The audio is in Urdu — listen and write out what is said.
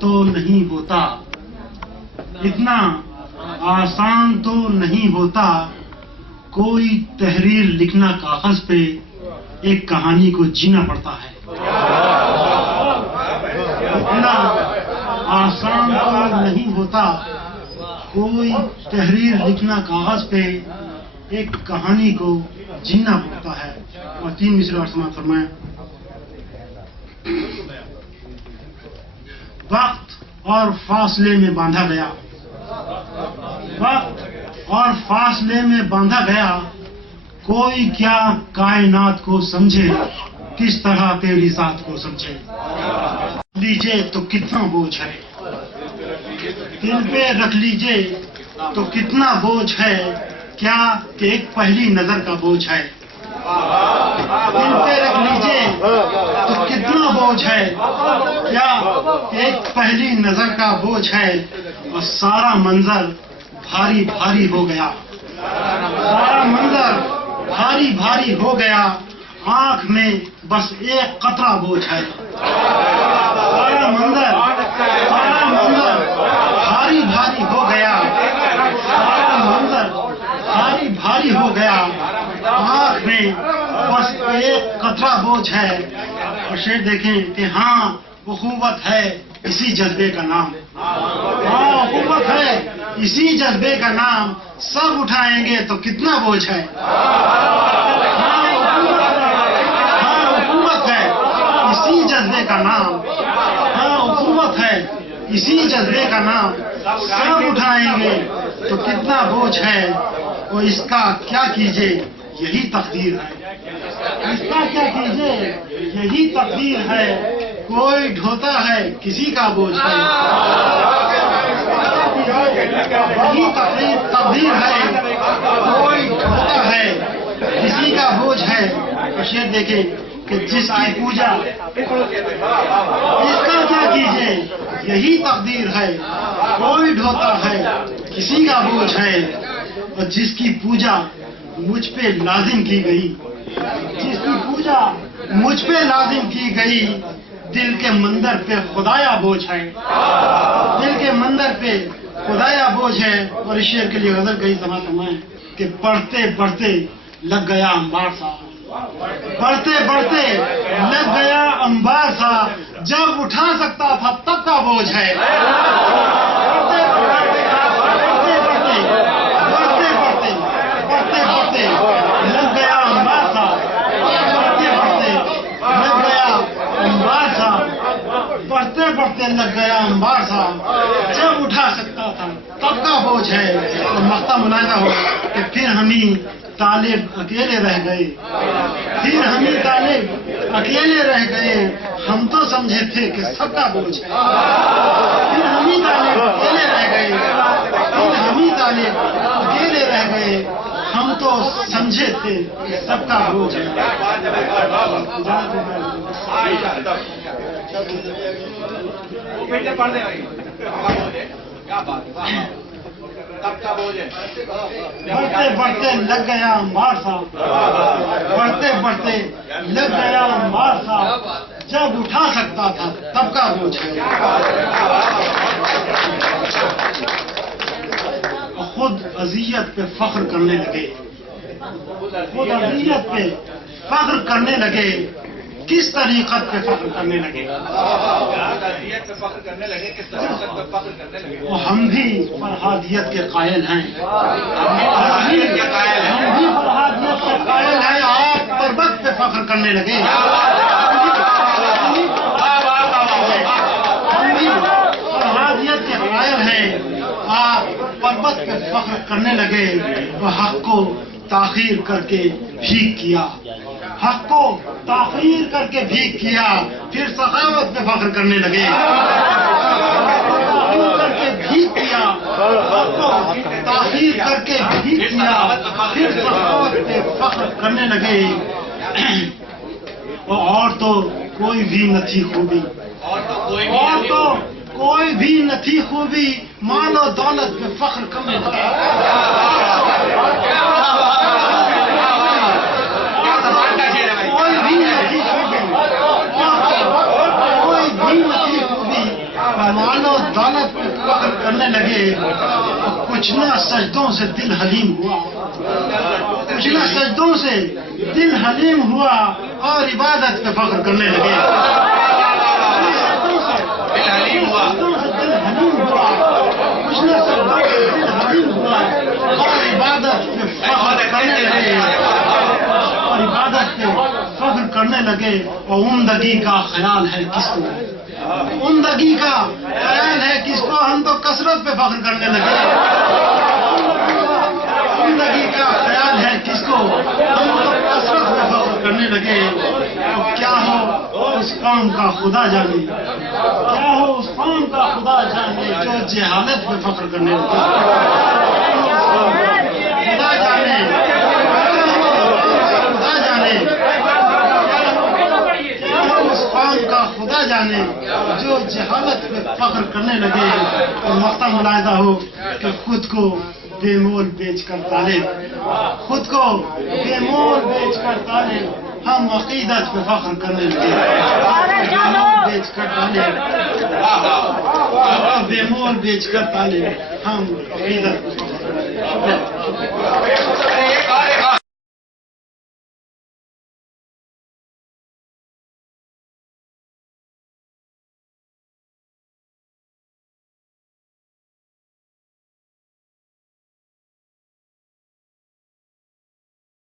تو نہیں ہوتا، اتنا آسان تو نہیں ہوتا کوئی تحریر لکھنا کاغذ پہ، ایک کہانی کو جینا پڑتا ہے۔ اتنا آسان تو نہیں ہوتا کوئی تحریر لکھنا کاغذ پہ، ایک کہانی کو جینا پڑتا ہے۔ اور 3 مصرع اور سماعت فرمائیں۔ وقت اور فاصلے میں باندھا گیا، وقت اور فاصلے میں باندھا گیا، کوئی کیا کائنات کو سمجھے، کس طرح تیری ذات کو سمجھے۔ لیجئے تو کتنا بوجھ ہے، دل پہ رکھ لیجئے تو کتنا بوجھ ہے، کیا کہ ایک پہلی نظر کا بوجھ ہے۔ دل پہ رکھ لیجئے تو کتنا بوجھ ہے، کیا کہ ایک پہلی نظر کا بوجھ ہے، اور سارا منظر بھاری بھاری ہو گیا، سارا منظر بھاری بھاری ہو گیا، آنکھ میں بس ایک قطرہ بوجھ ہے۔ سارا منظر بھاری بھاری ہو گیا، سارا منظر بھاری بھاری ہو گیا، آنکھ میں بس ایک قطرہ بوجھ ہے۔ اور شعر دیکھیں کہ ہاں اخوت ہے اسی جذبے کا نام، ہاں اخوت ہے اسی جذبے کا نام، سب اٹھائیں گے تو کتنا بوجھ ہے۔ ہاں اخوت ہے اسی جذبے کا نام، ہاں اخوت ہے اسی جذبے کا نام، سب اٹھائیں گے تو کتنا بوجھ ہے۔ اور اس کا کیا کیجئے یہی تقدیر ہے، اس کا کیا کیجئے یہی تقدیر ہے، کوئی ڈھوتا ہے کسی کا بوجھ ہے، یہی تقدیر ہے، کوئی ڈھوتا ہے کسی کا بوجھ ہے۔ اور شعر دیکھیں کہ جس کی پوجا، اس کا کیا کیجئے یہی تقدیر ہے، کوئی ڈھوتا ہے کسی کا بوجھ ہے۔ اور جس کی پوجا مجھ پہ لازم کی گئی، جس کی پوجا مجھ پہ لازم کی گئی، دل کے مندر پہ خدایا بوجھ ہے، دل کے مندر پہ خدایا بوجھ ہے۔ اور اس شعر کے لیے غزل کہی سماعت فرمائیں کہ پڑھتے پڑھتے لگ گیا انبار سا، پڑھتے پڑھتے لگ گیا انبار سا، جب اٹھا سکتا تھا تب کا بوجھ ہے۔ لگ گیا انبار سا، پڑھتے پڑھتے لگ گیا انبار سا، پڑھتے پڑھتے لگ گیا انبار سا، جب اٹھا سکتا تھا تب کا بوجھ ہے۔ اور مقطع منازع ہو کہ پھر ہمیں طالب اکیلے رہ گئے، پھر ہمیں طالب اکیلے رہ گئے، ہم تو سمجھے تھے کہ سب کا بوجھ ہے۔ پھر ہمیں طالب اکیلے رہ گئے، پھر ہمیں طالب اکیلے رہ گئے، ہم تو سمجھے تھے کہ سب کا بوجھ ہے۔ بڑھتے بڑھتے لگ گیا انبار سا، بڑھتے بڑھتے لگ گیا انبار سا، جب اٹھا سکتا تھا تب کا بوجھ ہے۔ خود اذیت پہ فخر کرنے لگے، خود اذیت پہ فخر کرنے لگے، کس طریقت پہ فخر کرنے لگے۔ ہم بھی فرحادیت کے قائل ہیں، ہم بھی فرحادیت کے قائل ہیں، آپ پربت پہ فخر کرنے لگے۔ ہم بھی فرحادیت کے قائل ہیں، آپ پربت پہ فخر کرنے لگے۔ وہ حق کو تاخیر کر کے بھیک کیا، حق کو تاخیر کر کے بھیک کیا، پھر سخاوت پہ فخر کرنے لگے۔ تاخیر کر کے بھیک کیا، حق کو تاخیر کر کے بھیک کیا، پھر سخاوت پہ فخر کرنے لگے۔ اور تو کوئی بھی نہ تھی خوبی، اور تو کوئی بھی نہ تھی خوبی، مال و دولت پہ فخر کرنے لگے۔ کرنے لگے کچھ نہ سجدوں سے دل حلیم ہوا، کچھ نہ سجدوں سے دل حلیم ہوا اور عبادت پہ فخر کرنے لگے. دل حلیم ہوا، دل حلیم ہوا، کچھ نہ سجدوں سے دل حلیم ہوا اور عبادت پہ فخر کرنے لگے، اور عبادت پہ فخر کرنے لگے. اور عمدگی کا خیال ہے کس کو، عمدگی کا خیال ہے کس کو، ہم تو کثرت پہ فخر کرنے لگے. عمدگی کا خیال ہے کس کو، ہم تو کثرت پہ فخر کرنے لگے. تو کیا ہو اس قوم کا خدا جانے، کیا ہو اس قوم کا خدا جانے جو جہالت پہ فخر کرنے لگے. خدا جانے، خدا جانے، قوم کا خدا جانے جو جہالت پہ فخر کرنے لگے. اور مقطع ملاحظہ ہو کہ خود کو بے مول بیچ کر طالب، خود کو بے مول بیچ کر طالب، ہم عقیدت پہ فخر کرنے لگے. بے مول بیچ کر طالب، بے مول بیچ کر طالب، ہم عقیدت پہ فخر کرنے لگے.